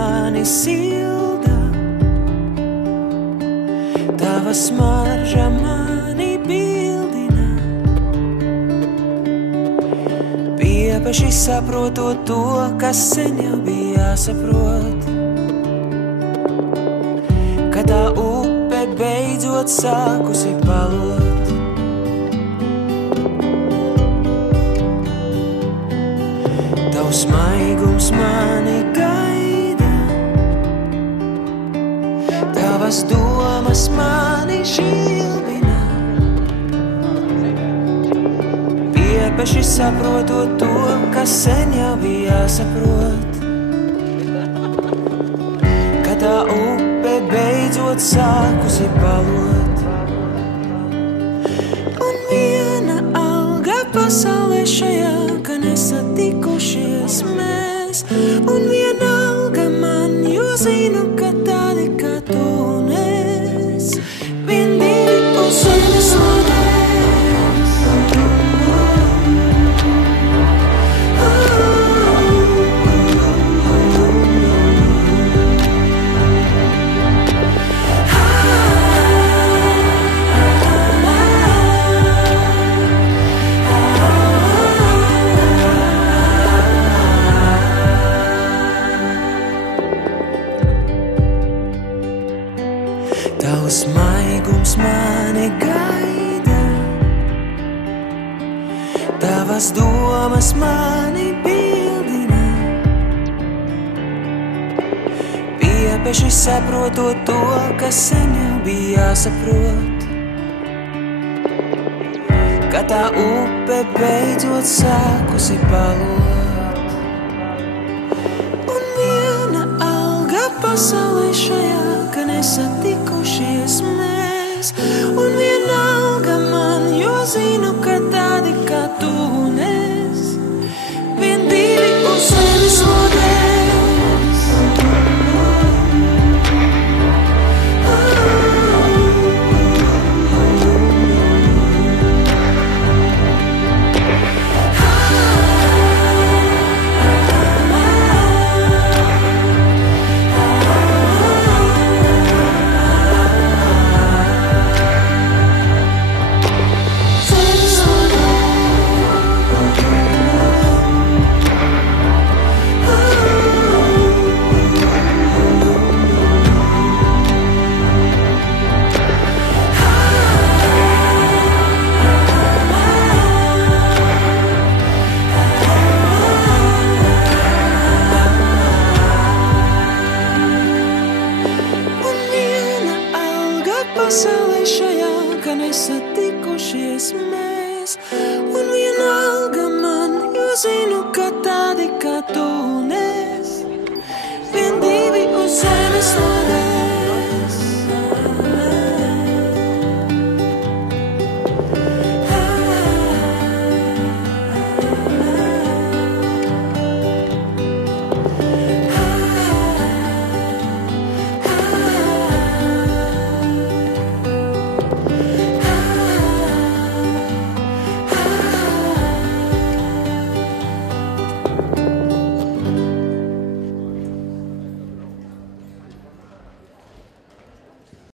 mani silda, tava smarža mani bildina. Piepeši saprotot to, kas sen jau bija jāsaprot, ka tā upe beidzot sākusi palot. Tavs maigums mani gaida, tavas domas mani žilbina. Piepeši saprotot to, kas sen jau bija jāsaprot, ka tā upe beidzot sākusi palot. Un viena alga pasaulē šajā, ka nesatikušies mēs. Un viena alga man, jo zinu, ka tādi kā tu un es, vien divi pusotras lodes. Tavs maigums mani gaida, tavas domas mani bildina. Piepeši saprotot to, kas sen jau bija jāsaprot, ka tā upe beidzot sākusi palot. Un viena alga pasaulē šajā,